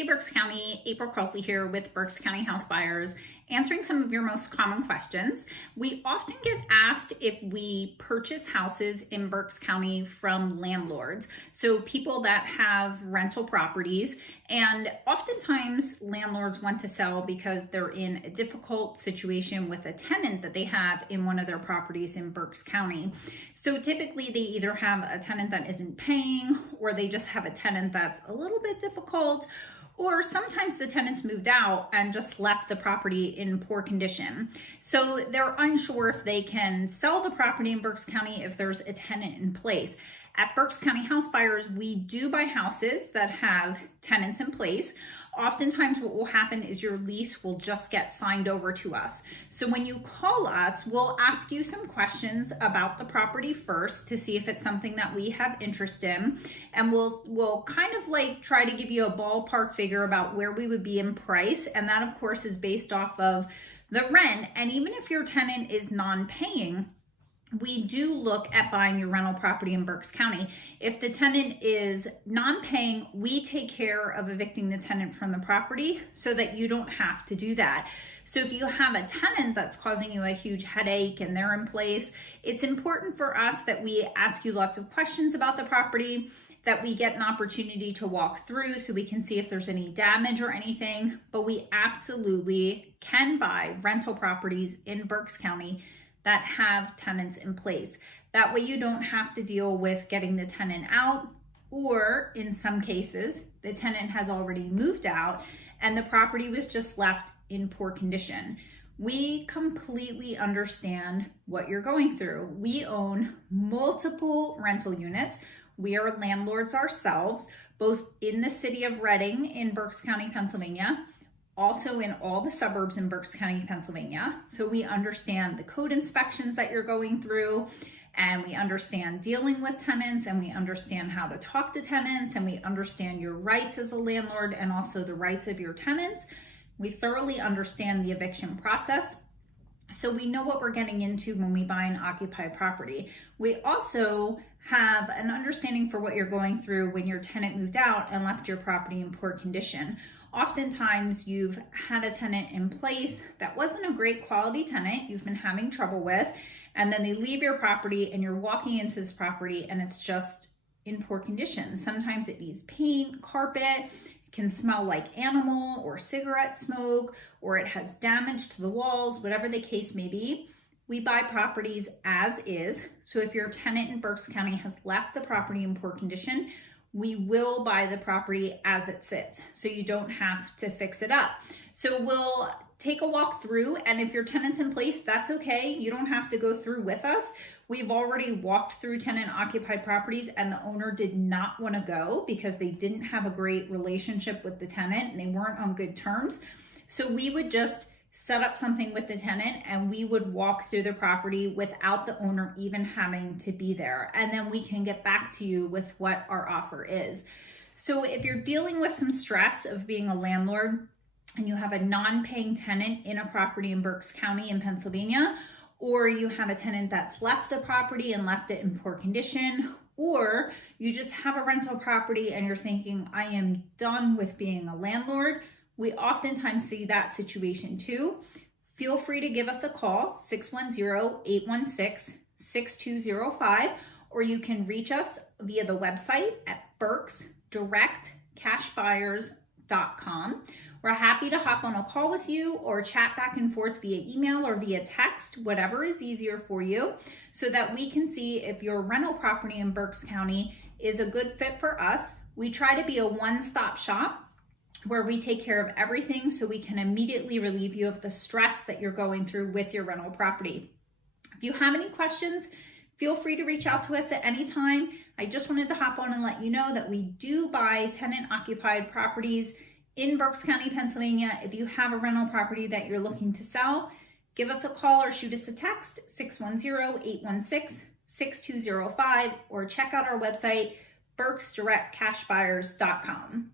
Hey Berks County, April Crosley here with Berks County House Buyers, answering some of your most common questions. We often get asked if we purchase houses in Berks County from landlords, so people that have rental properties, and oftentimes landlords want to sell because they're in a difficult situation with a tenant that they have in one of their properties in Berks County. So typically they either have a tenant that isn't paying, or they just have a tenant that's a little bit difficult, or sometimes the tenants moved out and just left the property in poor condition. So they're unsure if they can sell the property in Berks County if there's a tenant in place. At Berks County House Buyers, we do buy houses that have tenants in place. Oftentimes what will happen is your lease will just get signed over to us. So when you call us, we'll ask you some questions about the property first to see if it's something that we have interest in. And we'll kind of like try to give you a ballpark figure about where we would be in price. And that of course is based off of the rent. And even if your tenant is non-paying, we do look at buying your rental property in Berks County. If the tenant is non-paying, we take care of evicting the tenant from the property so that you don't have to do that. So if you have a tenant that's causing you a huge headache and they're in place, it's important for us that we ask you lots of questions about the property, that we get an opportunity to walk through so we can see if there's any damage or anything. But we absolutely can buy rental properties in Berks County that have tenants in place. That way you don't have to deal with getting the tenant out, or in some cases, the tenant has already moved out and the property was just left in poor condition. We completely understand what you're going through. We own multiple rental units. We are landlords ourselves, both in the city of Reading in Berks County, Pennsylvania, also in all the suburbs in Berks County, Pennsylvania. So we understand the code inspections that you're going through, and we understand dealing with tenants, and we understand how to talk to tenants, and we understand your rights as a landlord and also the rights of your tenants. We thoroughly understand the eviction process. So we know what we're getting into when we buy an occupied property. We also have an understanding for what you're going through when your tenant moved out and left your property in poor condition. Oftentimes you've had a tenant in place that wasn't a great quality tenant you've been having trouble with, and then they leave your property and you're walking into this property and it's just in poor condition. Sometimes it needs paint, carpet, it can smell like animal or cigarette smoke, or it has damage to the walls, whatever the case may be. We buy properties as is. So if your tenant in Berks County has left the property in poor condition, we will buy the property as it sits, so you don't have to fix it up. So we'll take a walk through, and if your tenant's in place, that's okay. You don't have to go through with us. We've already walked through tenant occupied properties and the owner did not want to go because they didn't have a great relationship with the tenant and they weren't on good terms. So we would just set up something with the tenant and we would walk through the property without the owner even having to be there. And then we can get back to you with what our offer is. So if you're dealing with some stress of being a landlord and you have a non-paying tenant in a property in Berks County in Pennsylvania, or you have a tenant that's left the property and left it in poor condition, or you just have a rental property and you're thinking, I am done with being a landlord, we oftentimes see that situation too. Feel free to give us a call, 610-816-6205, or you can reach us via the website at berksdirectcashbuyers.com. We're happy to hop on a call with you or chat back and forth via email or via text, whatever is easier for you, so that we can see if your rental property in Berks County is a good fit for us. We try to be a one-stop shop where we take care of everything so we can immediately relieve you of the stress that you're going through with your rental property. If you have any questions, feel free to reach out to us at any time. I just wanted to hop on and let you know that we do buy tenant-occupied properties in Berks County, Pennsylvania. If you have a rental property that you're looking to sell, give us a call or shoot us a text, 610-816-6205, or check out our website, berksdirectcashbuyers.com.